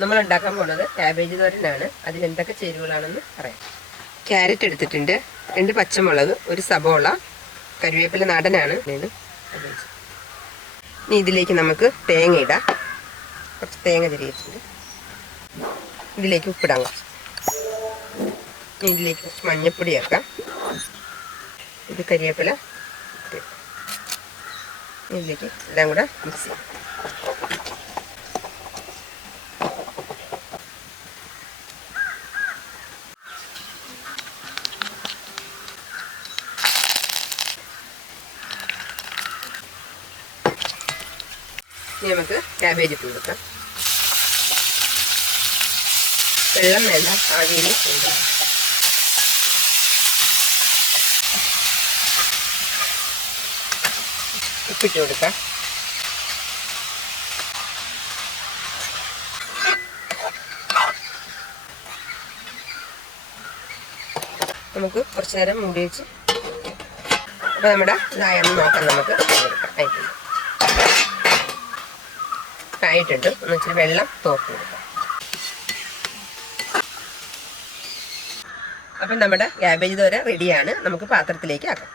നമ്മൾ ഉണ്ടാക്കാൻ പോകുന്നത് ക്യാബേജ് തോരനാണ്. അതിലെന്തൊക്കെ ചേരുവകളാണെന്ന് പറയാം. ക്യാരറ്റ് എടുത്തിട്ടുണ്ട്, 2 പച്ചമുളക്, 1 സബോള, കറിവേപ്പില നാടനാണ്. ഇനി ഇതിലേക്ക് നമുക്ക് തേങ്ങ ഇടാം. കുറച്ച് തേങ്ങ തിരിയിട്ടുണ്ട്. ഇതിലേക്ക് ഉപ്പിടാം. ഇതിലേക്ക് കുറച്ച് മഞ്ഞൾപ്പൊടി ചേർക്കാം. ഇത് കറിവേപ്പില, ഇതിലേക്ക് എല്ലാം കൂടെ മിക്സ് ചെയ്യാം. ഇനി നമുക്ക് ക്യാബേജ് ഇട്ട് കൊടുക്കാം. വെള്ളം വേണ്ട, ആവിയിൽ ഉപ്പിട്ട് കൊടുക്കാം. നമുക്ക് കുറച്ച് നേരം മൂടി വെച്ച് അപ്പോൾ നമ്മുടെ ഇതായെന്ന് നോക്കാം. നമുക്ക് ആയിട്ടുണ്ട്. ഒന്ന് വെച്ചാൽ വെള്ളം തോർത്ത് കൊടുക്കാം. അപ്പം നമ്മുടെ ക്യാബേജ് തോരൻ റെഡിയാണ്. നമുക്ക് പാത്രത്തിലേക്ക് ആക്കാം.